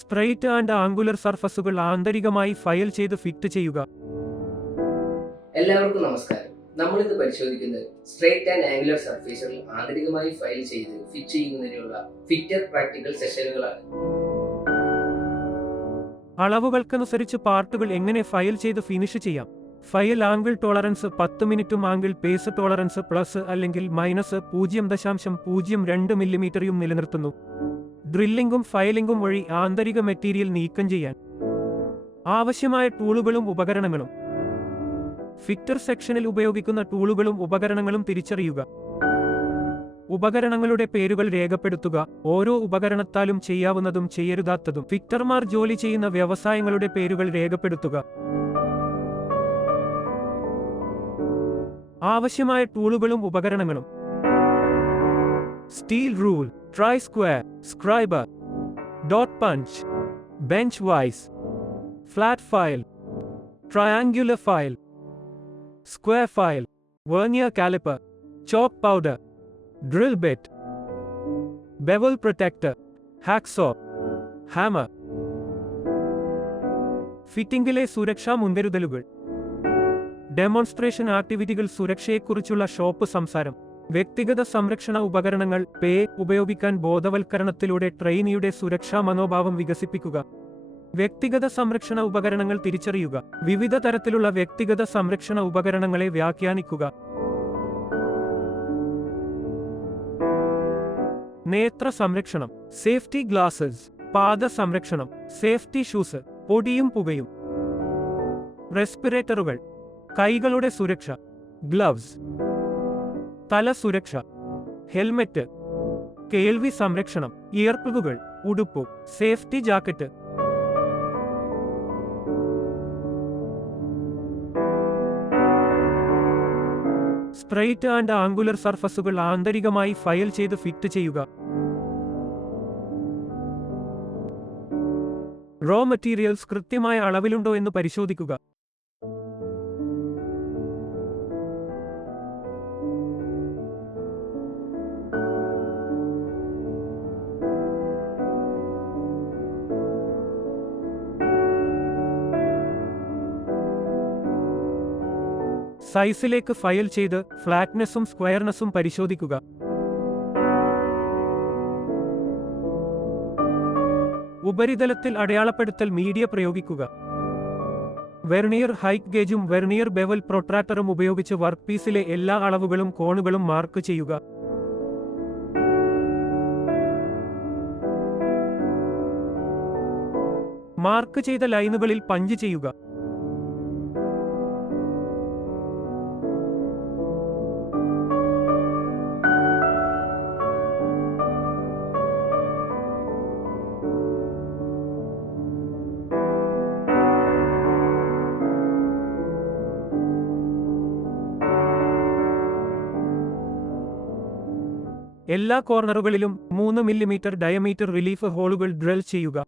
Straight and angular സർഫസുകൾ ആന്തരികമായി file ചെയ്ത് ഫിറ്റ് ചെയ്യുക. എല്ലാവർക്കും നമസ്കാരം. നമ്മൾ ഇന്ന് പരിശോധിക്കുന്നത് സ്ട്രെയിറ്റ് ആൻഡ് ആംഗുലർ സർഫേസുകൾ ആന്തരികമായി ഫയൽ ചെയ്ത് ഫിറ്റ് ചെയ്യുന്നതിനുള്ള ഫിറ്റർ പ്രാക്ടിക്കൽ സെഷനുകളാണ്. അളവുകൾക്കനുസരിച്ച് പാർട്ടുകൾ എങ്ങനെ ഫയൽ ചെയ്ത് ഫിനിഷ് ചെയ്യാം. ഫയൽ ആംഗിൾ ടോളറൻസ് 10 മിനിറ്റും ആംഗിൾ പേസ് ടോളറൻസ് പ്ലസ് അല്ലെങ്കിൽ മൈനസ് 0.02 മില്ലിമീറ്ററും നിലനിർത്തുന്നു. ഡ്രില്ലിംഗും ഫയലിംഗും വഴി ആന്തരിക മെറ്റീരിയൽ നീക്കം ചെയ്യാൻ ആവശ്യമായ ടൂളുകളും ഉപകരണങ്ങളും. ഫിറ്റർ സെക്ഷനിൽ ഉപയോഗിക്കുന്ന ടൂളുകളും ഉപകരണങ്ങളും തിരിച്ചറിയുക. ഉപകരണങ്ങളുടെ പേരുകൾ രേഖപ്പെടുത്തുക. ഓരോ ഉപകരണത്താലും ചെയ്യാവുന്നതും ചെയ്യരുതാത്തതും. ഫിറ്റർമാർ ജോലി ചെയ്യുന്ന വ്യവസായങ്ങളുടെ പേരുകൾ രേഖപ്പെടുത്തുക. ആവശ്യമായ ടൂളുകളും ഉപകരണങ്ങളും. Steel rule, try square, scriber, dot punch, bench vice, flat file, triangular file, square file, vernier calliper, chalk powder, drill bit, bevel protractor, hacksaw, hammer. ഫിറ്റിംഗിലെ സുരക്ഷാ മുൻകരുതലുകൾ. ഡെമോൺസ്ട്രേഷൻ ആക്ടിവിറ്റികൾ. സുരക്ഷയെക്കുറിച്ചുള്ള ഷോപ്പ് സംസാരം. വ്യക്തിഗത സംരക്ഷണ ഉപകരണങ്ങൾ ഉപയോഗിക്കാൻ ബോധവൽക്കരണത്തിലൂടെ ട്രെയിനിയുടെ സുരക്ഷാ മനോഭാവം വികസിപ്പിക്കുക. വ്യക്തിഗത സംരക്ഷണ ഉപകരണങ്ങൾ തിരിച്ചറിയുക. വിവിധ തരത്തിലുള്ള വ്യക്തിഗത സംരക്ഷണ ഉപകരണങ്ങളെ വ്യാഖ്യാനിക്കുക. നേത്ര സംരക്ഷണം. സേഫ്റ്റി ഗ്ലാസസ്, പാദ സംരക്ഷണം, സേഫ്റ്റി ഷൂസ്, പൊടിയും പുകയും. റെസ്പിറേറ്ററുകൾ, കൈകളുടെ സുരക്ഷ, ഗ്ലവ്സ്, തല സുരക്ഷ, ഹെൽമെറ്റ്, കേൾവി സംരക്ഷണം, ഇയർപ്ലഗുകൾ, ഉടുപ്പ്, safety jacket. Straight and angular സർഫസുകൾ ആന്തരികമായി ഫയൽ ചെയ്ത് ഫിറ്റ് ചെയ്യുക. റോ മെറ്റീരിയൽസ് കൃത്യമായ അളവിലുണ്ടോ എന്ന് പരിശോധിക്കുക. സൈസിലേക്ക് ഫയൽ ചെയ്ത് ഫ്ലാറ്റ്നെസ്സും സ്ക്വയർനെസ്സും പരിശോധിക്കുക. ഉപരിതലത്തിൽ അടയാളപ്പെടുത്തൽ മീഡിയ പ്രയോഗിക്കുക. വെർനിയർ ഹൈറ്റ് ഗേജും വെർനിയർ ബെവൽ പ്രൊട്രാക്ടറും ഉപയോഗിച്ച് വർക്ക്പീസിലെ എല്ലാ അളവുകളും കോണുകളും മാർക്ക് ചെയ്യുക. മാർക്ക് ചെയ്ത ലൈനുകളിൽ പഞ്ച് ചെയ്യുക. എല്ലാ കോർണറുകളിലും 3 മില്ലിമീറ്റർ ഡയമീറ്റർ റിലീഫ് ഹോളുകൾ ഡ്രിൽ ചെയ്യുക.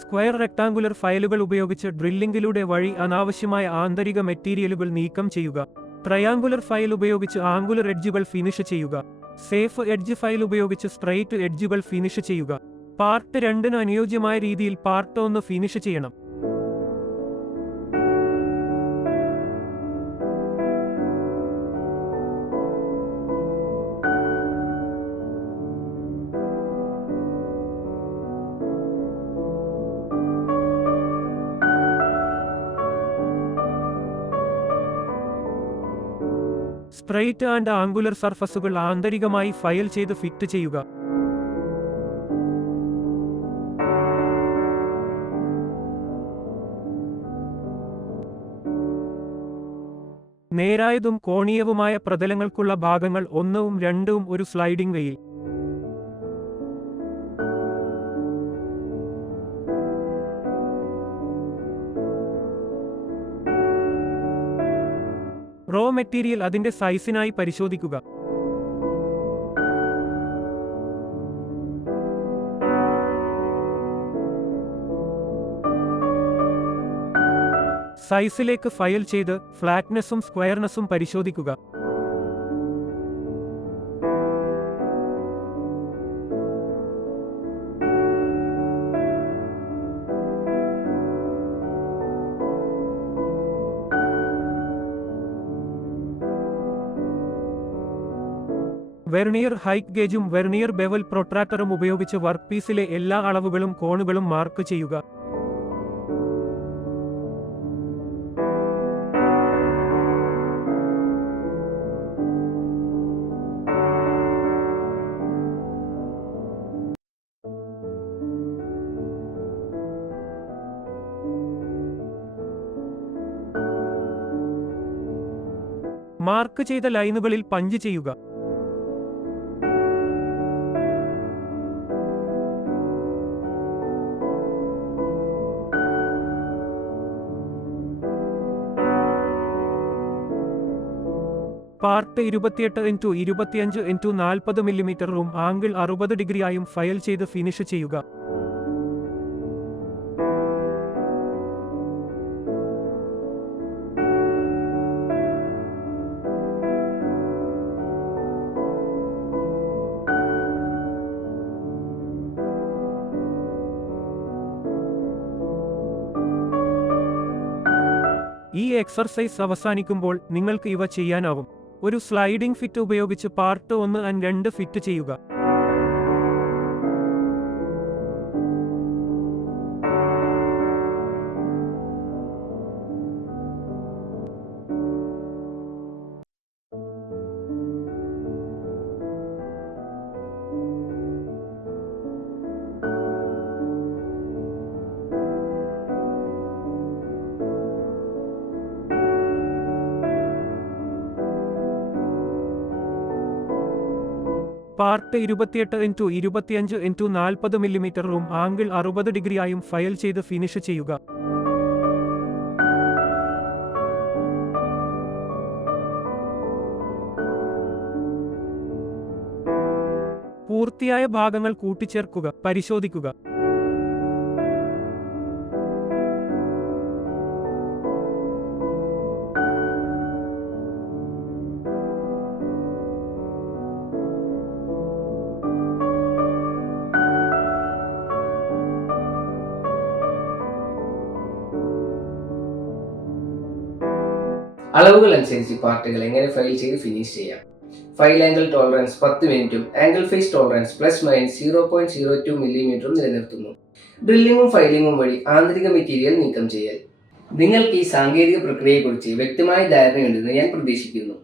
സ്ക്വയർ റെക്ടാങ്കുലർ ഫയലുകൾ ഉപയോഗിച്ച് ഡ്രില്ലിംഗിലൂടെ വഴി അനാവശ്യമായ ആന്തരിക മെറ്റീരിയലുകൾ നീക്കം ചെയ്യുക. ട്രയാങ്കുലർ ഫയൽ ഉപയോഗിച്ച് ആംഗുലർ എഡ്ജുകൾ ഫിനിഷ് ചെയ്യുക. സേഫ് എഡ്ജ് ഫയൽ ഉപയോഗിച്ച് സ്ട്രെയിറ്റ് എഡ്ജുകൾ ഫിനിഷ് ചെയ്യുക. പാർട്ട് 2 അനുയോജ്യമായ രീതിയിൽ പാർട്ട് 1 ഫിനിഷ് ചെയ്യണം. സ്ട്രെയിറ്റ് ആൻഡ് ആംഗുലർ സർഫസുകൾ ആന്തരികമായി ഫയൽ ചെയ്ത് ഫിറ്റ് ചെയ്യുക. നേരായതും കോണീയവുമായ പ്രതലങ്ങൾക്കുള്ള ഭാഗങ്ങൾ 1 ഉം 2 ഉം ഒരു സ്ലൈഡിംഗ് വെയിൽ. റോ മെറ്റീരിയൽ അതിന്റെ സൈസിനായി പരിശോധിക്കുക. സൈസിലേക്ക് ഫയൽ ചെയ്ത് ഫ്ലാറ്റ്നെസ്സും സ്ക്വയർനെസ്സും പരിശോധിക്കുക. വെർനിയർ ഹൈറ്റ് ഗേജും വെർനിയർ ബെവൽ പ്രൊട്രാക്ടറും ഉപയോഗിച്ച് വർക്ക് പീസിലെ എല്ലാ അളവുകളും കോണുകളും മാർക്ക് ചെയ്യുക. മാർക്ക് ചെയ്ത ലൈനുകളിൽ പഞ്ച് ചെയ്യുക. പാർട്ട് 28x25x40 മില്ലിമീറ്ററും ആംഗിൾ 60 ഡിഗ്രിയായും ഫയൽ ചെയ്ത് ഫിനിഷ് ചെയ്യുക. ഈ എക്സർസൈസ് അവസാനിക്കുമ്പോൾ നിങ്ങൾക്ക് ഇവ ചെയ്യാനാവും. ഒരു സ്ലൈഡിംഗ് ഫിറ്റ് ഉപയോഗിച്ച് പാർട്ട് 1 and 2 ഫിറ്റ് ചെയ്യുക. പാർട്ട് 28x25x40 മില്ലിമീറ്ററും ആംഗിൾ 60 ഡിഗ്രിയായും ഫയൽ ചെയ്ത് ഫിനിഷ് ചെയ്യുക. പൂർത്തിയായ ഭാഗങ്ങൾ കൂട്ടിച്ചേർക്കുക, പരിശോധിക്കുക. അളവുകൾ അനുസരിച്ച് പാർട്ടുകൾ എങ്ങനെ ഫയൽ ചെയ്ത് ഫിനിഷ് ചെയ്യാം. ഫയൽ ആംഗിൾ ടോളറൻസ് 10 മിനിറ്റും ആംഗിൾ ഫേസ് ടോളറൻസ് ±0.02 മില്ലിമീറ്ററും നിലനിർത്തുന്നു. ഡ്രില്ലിങ്ങും ഫയലിങ്ങും വഴി ആന്തരിക മെറ്റീരിയൽ നീക്കം ചെയ്യൽ. നിങ്ങൾക്ക് ഈ സാങ്കേതിക പ്രക്രിയയെക്കുറിച്ച് വ്യക്തമായ ധാരണയുണ്ടെന്ന് ഞാൻ പ്രതീക്ഷിക്കുന്നു.